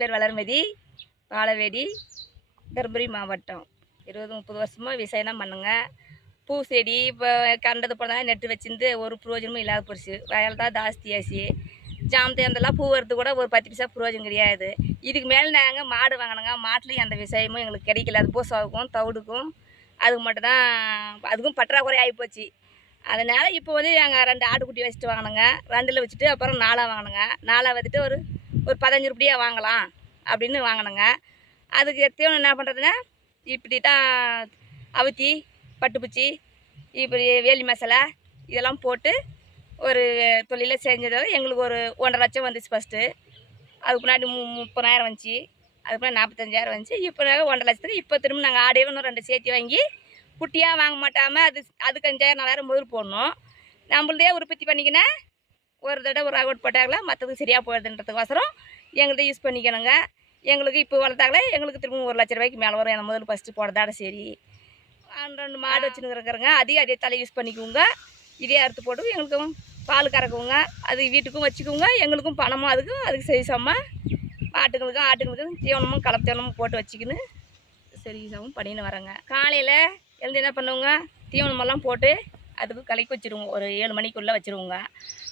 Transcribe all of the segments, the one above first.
பேர் வளர்மதி, பாலவேடி, தர்மபுரி மாவட்டம். 20-30 வருஷமாக விவசாயம் தான் பண்ணுங்க. பூ செடி இப்போ கண்டது போனால் நெட்டு வச்சிருந்து ஒரு பிரயோஜனமும் இல்லாத போச்சு. வயல் தான் ஜாஸ்தியாச்சு. ஜாமத்தையந்தெல்லாம் பூ வரது கூட ஒரு 10 பைசா பிரயோஜனம் கிடையாது. இதுக்கு மேலே நாங்கள் மாடு வாங்கினோங்க. மாட்டுலையும் அந்த விவசாயமும் எங்களுக்கு கிடைக்கல. அது பூசாவுக்கும் தவிடுக்கும் அதுக்கு மட்டும்தான், அதுக்கும் பற்றாக்குறை ஆகிப்போச்சு. அதனால் இப்போ வந்து நாங்கள் 2 ஆட்டுக்குட்டி வச்சுட்டு வாங்கினோங்க. 2ல் வச்சுட்டு அப்புறம் 4 வாங்கினோங்க. 4 வந்துட்டு ஒரு 15 ரூபாயாக வாங்கலாம் அப்படின்னு வாங்கினோங்க. அதுக்கு தீவனம் என்ன பண்ணுறதுன்னா, இப்படி தான் அவுத்தி, பட்டுப்பூச்சி, இப்படி வேலி மசாலா இதெல்லாம் போட்டு ஒரு தொழிலை செஞ்சதால் எங்களுக்கு ஒரு 1,50,000 லட்சம் வந்துச்சு ஃபஸ்ட்டு. அதுக்கு முன்னாடி 30,000 வந்துச்சு. அதுக்கு முன்னாடி 45,000 வந்துச்சு. இப்போ 1,50,000 லட்சத்துக்கு இப்போ திரும்ப நாங்கள் ஆடே இன்னும் 2 சேர்த்து வாங்கி குட்டியாக வாங்க மாட்டாமல் அதுக்கு 5,000 4,000 முதல் போடணும். நம்மளதே உற்பத்தி பண்ணிக்கினா ஒரு தடவை ஒரு அவுட் போட்டாங்களா மற்றதுக்கு சரியாக போயிடுதுன்றதுக்கோசரம் எங்கள்கிட்ட யூஸ் பண்ணிக்கணுங்க. எங்களுக்கு இப்போ வளர்த்தாங்களே எங்களுக்கு திரும்ப 1,00,000 ரூபாய்க்கு மேலே வரும். என் முதல் ஃபஸ்ட்டு போடுறதாட சரி. 2 மாடு வச்சுன்னு இருக்கிறேங்க. அதே தலை யூஸ் பண்ணிக்குவோங்க. இதே அறுத்து போட்டு எங்களுக்கும் பால் கறக்குவோங்க. அது வீட்டுக்கும் வச்சுக்குவோங்க. எங்களுக்கும் பணமும் அதுக்கு சரிசமாக ஆட்டுங்களுக்கும் தீவனமும் கலப்பு தீவனமும் போட்டு வச்சுக்கின்னு சரிசமும் பண்ணின்னு வரேங்க. காலையில் எழுந்து என்ன பண்ணுவோங்க, தீவனமெல்லாம் போட்டு அதுக்கு கலக்கி வச்சுருவோங்க. ஒரு 7 மணிக்குள்ளே வச்சுருவோங்க.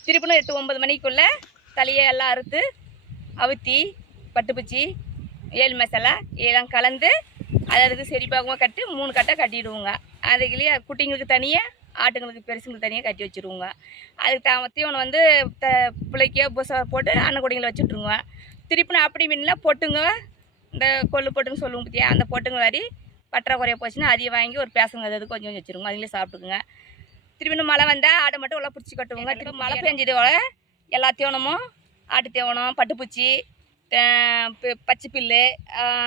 திருப்பினும் 8-9 மணிக்குள்ளே தலையை எல்லாம் அறுத்து அவுத்தி பட்டுப்பூச்சி வேலி மசாலா இதெல்லாம் கலந்து அதுக்கு செடிப்பாகவும் கட்டி 3 கட்டை கட்டிடுவோங்க. அதுக்குள்ளேயே குட்டிங்களுக்கு தனியாக ஆட்டுங்களுக்கு பெருசுங்களுக்கு தனியாக கட்டி வச்சுருவோங்க. அதுக்கு தீவனம் வந்து பிள்ளைக்கோ புதுசாக போட்டு அன்னக்குடிங்களை வச்சுட்ருங்க. திருப்பினா அப்படி மீன்லாம் பொட்டுங்க, இந்த கொள்ளு பொட்டுன்னு சொல்லுவோம் பற்றியா, அந்த பொட்டுங்க வரி பற்றாக்குறையாக போச்சுன்னா அதையும் வாங்கி ஒரு பேசங்க அது கொஞ்சம் வச்சுருங்க. அதிலே சாப்பிட்டுக்குங்க. திருப்பி மழை வந்தால் ஆடை மட்டும் எல்லாம் பிடிச்சி கட்டுவோங்க. திருப்பி மழை பெஞ்சதோட எல்லா தீவனமும் ஆட்டு தீவனம், பட்டுப்பூச்சி, பச்சை புல்லு,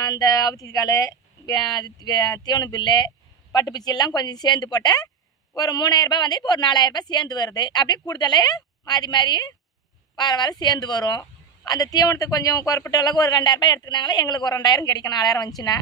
அந்த அவுத்திக்கால், தீவன புல்லு, பட்டுப்பூச்சி எல்லாம் கொஞ்சம் சேர்ந்து போட்டால் ஒரு 3,000 ரூபாய் வந்து இப்போ ஒரு 4,000 ரூபாய் சேர்ந்து வருது. அப்படியே கூடுதலே மாறி வர சேர்ந்து வரும். அந்த தீவனத்துக்கு கொஞ்சம் குறிப்பிட்ட அளவுக்கு ஒரு 2,000 ரூபாய் எடுத்துக்கினாங்களே எங்களுக்கு ஒரு 2,000 கிடைக்கும். 4,000 வந்துச்சுன்னா